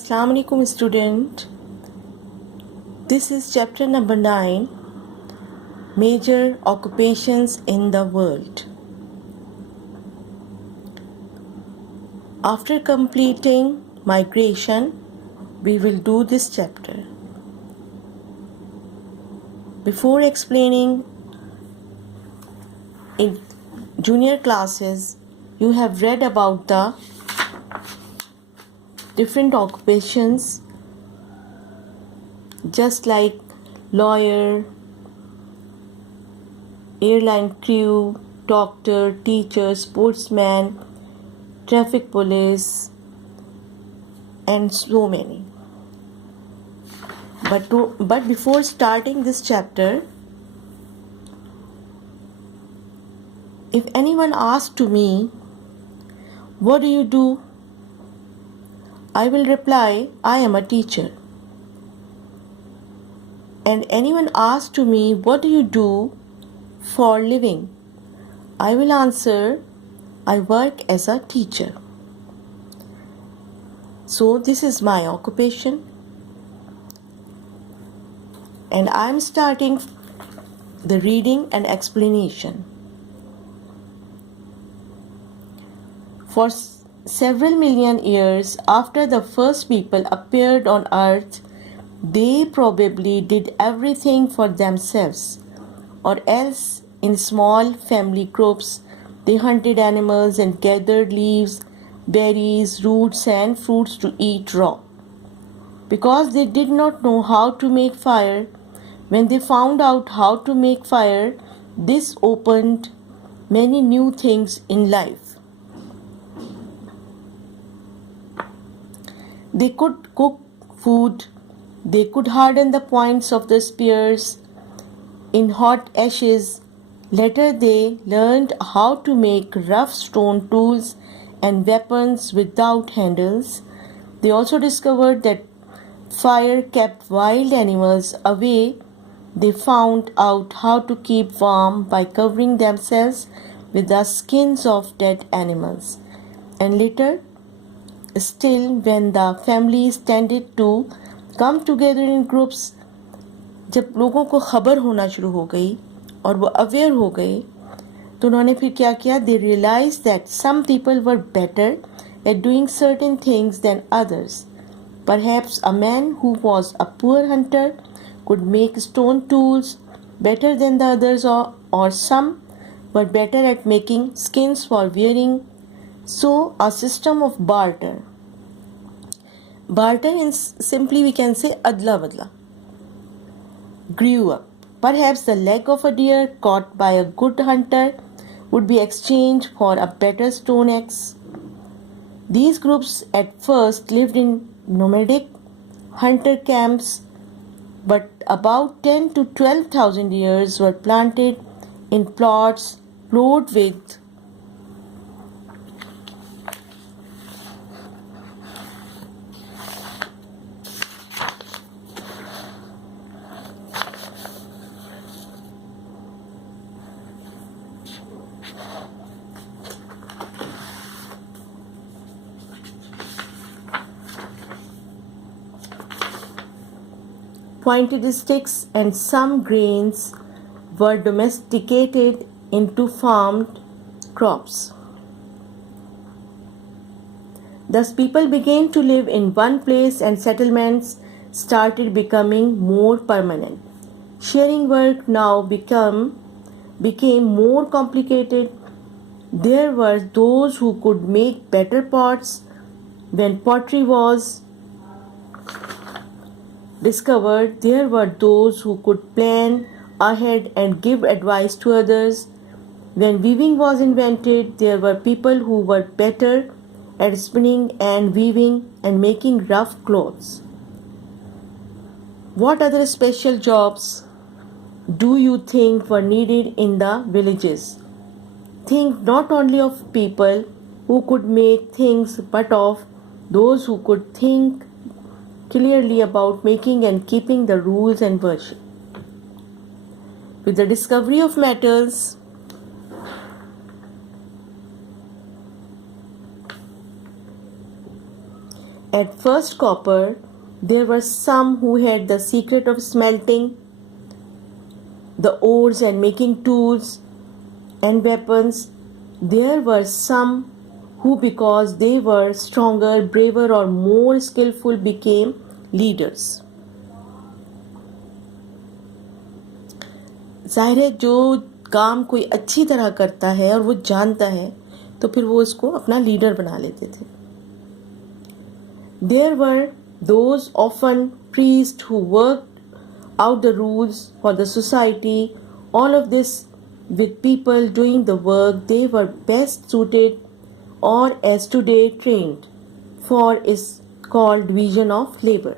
Assalamu alaikum student. This is chapter number 9, Major Occupations in the World. After completing migration, we will do this chapter. Before explaining in junior classes, you have read about the different occupations just like lawyer, airline crew, doctor, teacher, sportsman, traffic police, and so many. But before starting this chapter, if anyone asks to me, what do you do? I will reply, I am a teacher. And anyone asks to me, what do you do for living? I will answer, I work as a teacher. So this is my occupation. And I am starting the reading and explanation. For several million years after the first people appeared on earth, they probably did everything for themselves, or else in small family groups they hunted animals and gathered leaves, berries, roots and fruits to eat raw. Because they did not know how to make fire, when they found out how to make fire, this opened many new things in life. They could cook food, they could harden the points of the spears in hot ashes. Later they learned how to make rough stone tools and weapons without handles. They also discovered that fire kept wild animals away. They found out how to keep warm by covering themselves with the skins of dead animals. And later, still, when the families tended to come together in groups, जब लोगों को खबर होना शुरू हो गई और वो अवेयर हो गए, तो उन्होंने फिर क्या किया? They realized that some people were better at doing certain things than others. Perhaps a man who was a poor hunter could make stone tools better than the others, or some were better at making skins for wearing. So a system of barter. Barter in simply we can say adla badla grew up. Perhaps the leg of a deer caught by a good hunter would be exchanged for a better stone axe. These groups at first lived in nomadic hunter camps, but about 10 to 12,000 years were planted in plots plowed with pointed sticks, and some grains were domesticated into farmed crops. Thus people began to live in one place and settlements started becoming more permanent. Sharing work now became more complicated. There were those who could make better pots. When pottery was discovered, there were those who could plan ahead and give advice to others. When weaving was invented, there were people who were better at spinning and weaving and making rough clothes. What other special jobs do you think were needed in the villages? Think not only of people who could make things, but of those who could think clearly about making and keeping the rules and worship. With the discovery of metals, At first copper, there were some who had the secret of smelting the ores and making tools and weapons. There were some who, because they were stronger, braver, or more skillful, became leaders. जाहिर है जो काम कोई अच्छी तरह करता है और वो जानता है तो फिर वो उसको अपना लीडर बना लेते थे. There were those often priests who worked out the rules for the society. All of this with people doing the work they were best suited or as today trained for is called division of labor.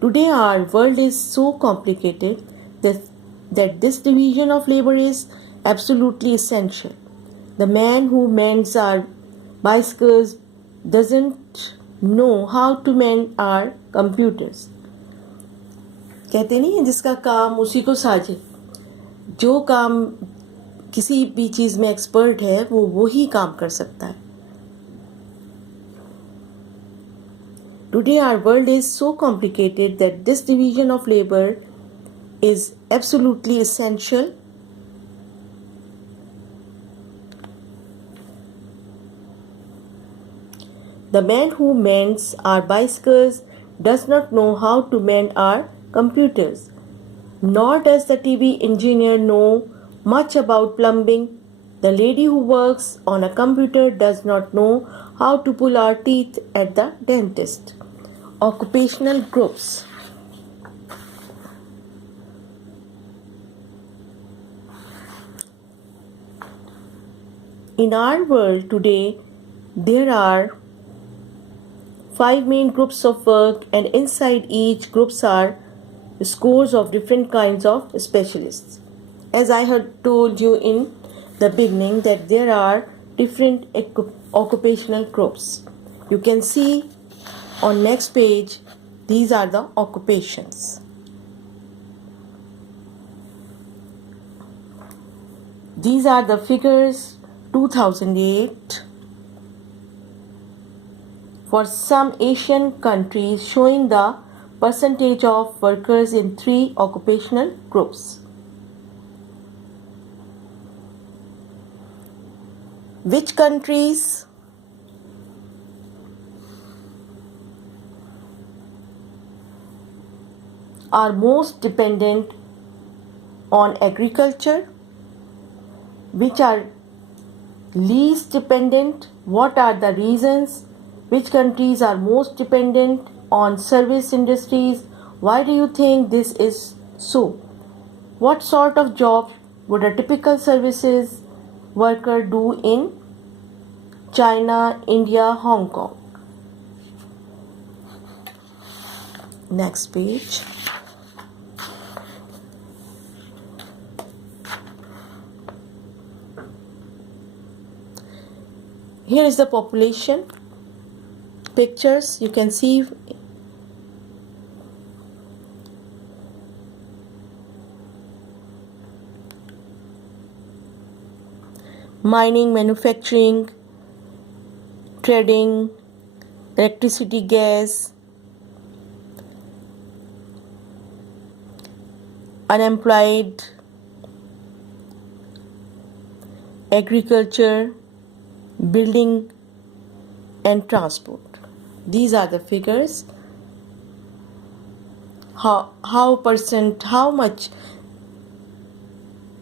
Today our world is so complicated that this division of labor is absolutely essential. The man who mends our bicycles doesn't know how to mend our computers. कहते नहीं है जिसका काम उसी को साझे. जो काम किसी भी चीज़ में एक्सपर्ट है वो ही काम कर सकता है. Today our world is so complicated that this division of labor is absolutely essential. The man who mends our bicycles does not know how to mend our computers, nor does the TV engineer know much about plumbing. The lady who works on a computer does not know how to pull our teeth at the dentist. Occupational groups. In our world today, there are 5 main groups of work, and inside each groups are scores of different kinds of specialists. As I had told you in the beginning that there are different occupational groups. You can see on next page, these are the occupations. These are the figures 2008 for some Asian countries showing the percentage of workers in 3 occupational groups. Which countries are most dependent on agriculture? Which are least dependent? What are the reasons? Which countries are most dependent on service industries? Why do you think this is so? What sort of job would a typical services worker do in China, India, Hong Kong? Next page. Here is the population pictures. You can see mining, manufacturing, trading, electricity, gas, unemployed, agriculture, building and transport. These are the figures. How much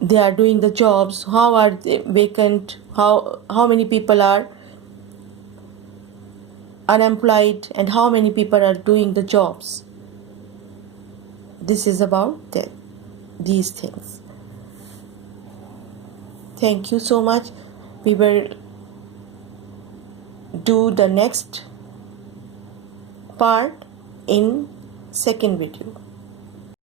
they are doing the jobs, how are they vacant, how many people are unemployed, and how many people are doing the jobs. This is about these things. Thank you so much. We will do the next part in second video.